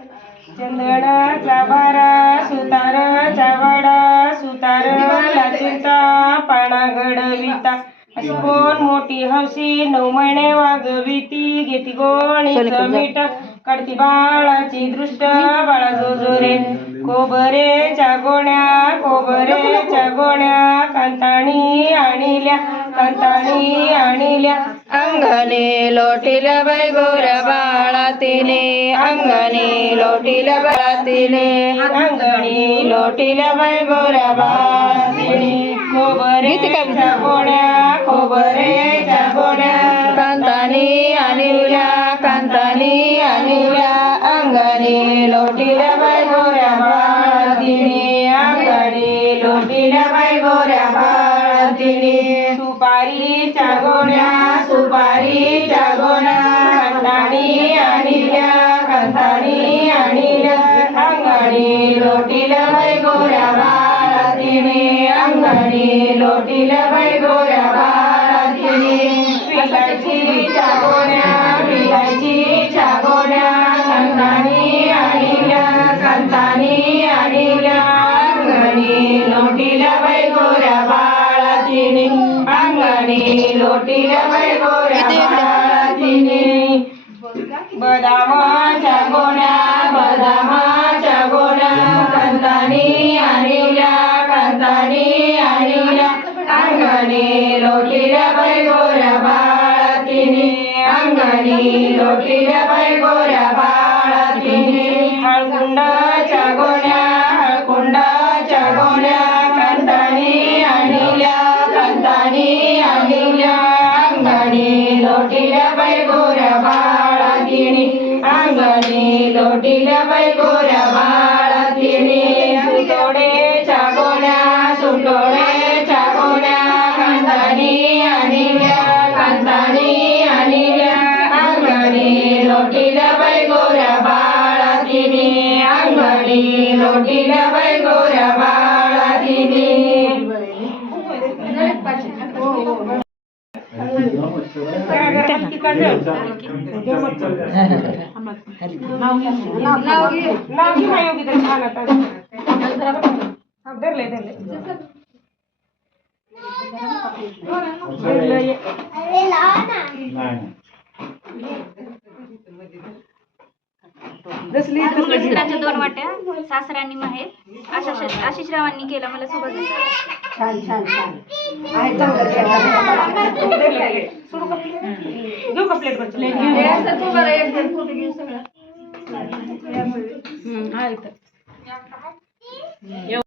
चंदनाचा बारा सुताराचा वाडा सुतारला चिंता पाना घडविता अशी कोण मोठी हौशी 9 महिने वागविती घेती गोणीचं मीठ काढती बाळाची दृष्ट बाळा जो रे खोबरेच्या गोण्या कांताणी आणिल्या अंगणे लोटीला बाई गोऱ्या बाळा तिने अंगणी लोटीला बाळा तिने अंगणी लोटीला बाई गोऱ्या बाळा तिने खोबरेच्या गोण्या कांताणी आणिल्या अंगणी लोटीला बाई गोऱ्या बाळा तिने अंगणी लोटीला बाई गोऱ्या बाळा तिने सुपारीच्या गोण्या कांताणी आणिल्या अंगणी लोटीला बाई गोऱ्या बाळा तिने अंगणी लोटीला बाई गोऱ्या बाळा तिने विलायचीच्या गोण्या कांताणी आणिल्या अंगणी लोटीला बाई गोऱ्या बाळा तिने अंगणी लोटीला बाई गोऱ्या बाळा तिने बदामाच्या गोण्या कांताणी आणिल्या अंगणी लोटीला बाई गोऱ्या बाळा तिने अंगणी लोटीला बाई गोऱ्या बाळा तिने हळकुंडाच्या गोण्या कांताणी आणिल्या अंगणी लोटीला बाई गोऱ्या बाळा तिने अंगणी लोटीला बाई गोऱ्या बाळा तिने सुटोळेच्या गोण्या कांताणी आणिल्या अंगणी लोटीला बाई गोऱ्या बाळा तिने अंगणी लोटीला बाई गोऱ्या बाळा तिने लग्नाच्या 2 वाट्या सासऱ्यांनी माहेर आशिषरावांनी केला मला सोबत छान आहे चांगलं घेऊ का प्लेट सगळं